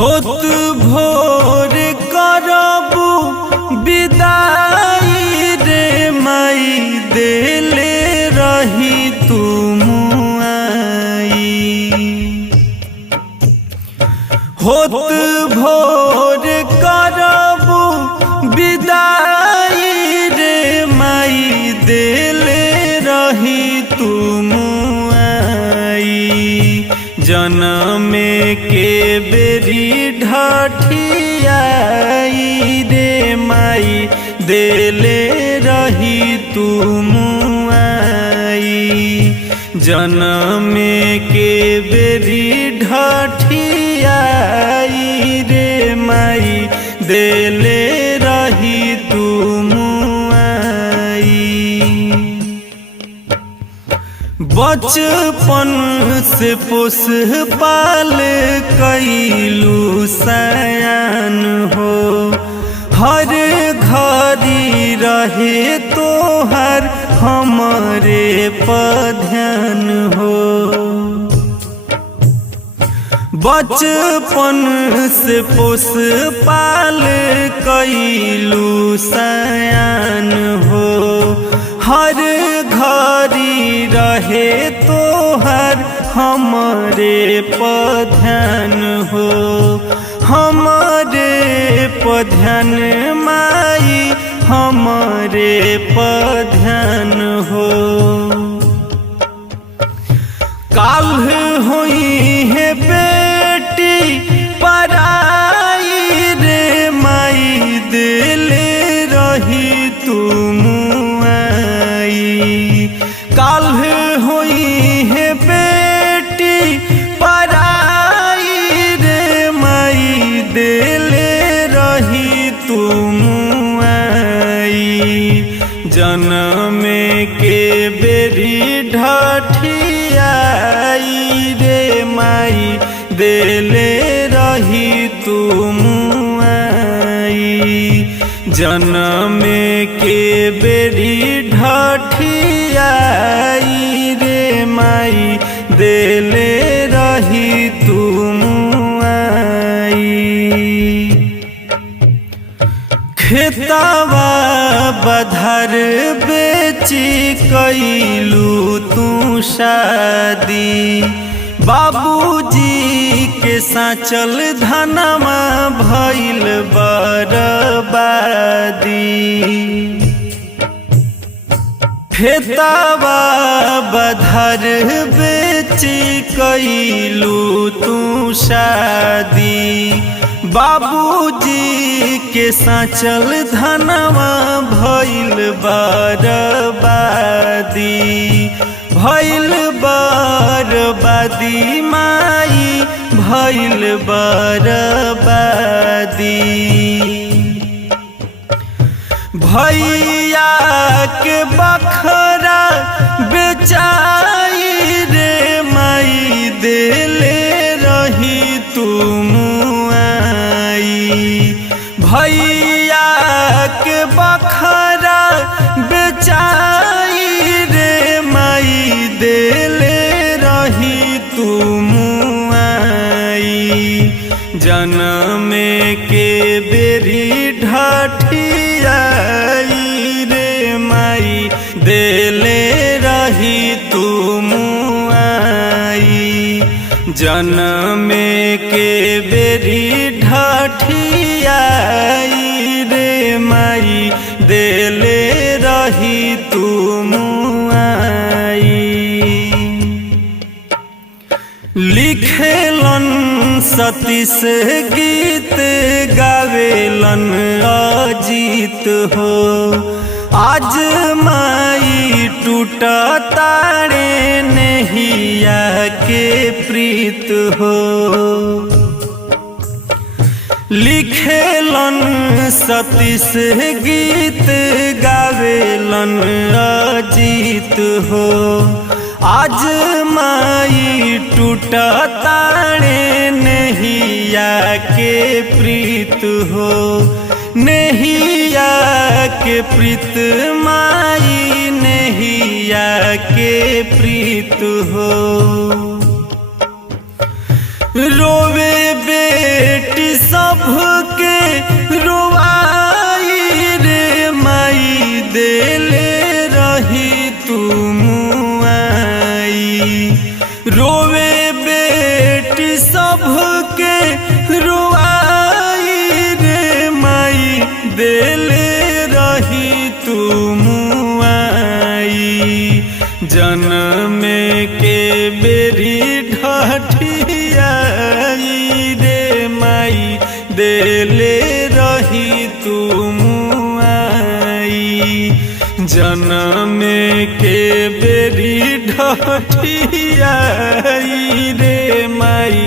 होत भोर करबू विदाई रे माई देले रही तुम आई। होत भोर करबू विदाई रे माई देले रही तुम आई। जनम के बेरी ढठियाई रे माई देले रही तुम आई। जनम के बेरी ढठियाई रे माई देले रही तुम आई। बचपन से पोस पाल कैलू सयान हो, हर घड़ी रहे तोहर हमरे पध्यान हो। बचपन से पोस पाल कैलू सयान हो, हर घड़ी रहे तोहर हमरे पध्यान हो। हमरे पध्यान माई हमरे पध्यान हो। काल्ह होई है बेटी पराई रे माई देले रही तुम आई। काल्ह होई है बेटी पराई रे माई देले रही तुम आई। जनम के बेरी ढठियाई रे माई देले रही तुम आई। जनम के बेरी ढठियाई रे माई देले रही तुम आई। खेतवा बधर बेची कैलू तू शादी, बाबूजी के साचल धनमा भइल बर्बादी। खेतवा बधर बेची कैलू तू शादी, बाबूजी के साचल धनमा भइल बर्बादी। भइल बर्बादी माई भइल बर्बादी। भैया के बखरा बेचाई रे माई देले रही तुम आई। भैया के बखरा बेचाई रे माई देले रही तुम आई। जनम के बेरी ढठियाई रे माई देले रही तुम आई। जनम के बेरी ढठियाई रे माई देले रही तुम आई। लिखेलन सतीश गीत गावेलन अजीत हो, आज माई टूटा तारे नहिया के प्रीत हो। लिखेलन सतीश गीत गावेलन अजीत हो, आज माई टूटा तारे नहिया के प्रीत हो। नहिया के प्रीत माई नहिया के प्रीत हो। रोवे बेटी जन्म के बेरी ढठियाई रे माई देले रही तुम आई। जन्म के बेरी ढठियाई रे माई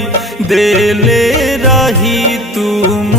देले रही तुम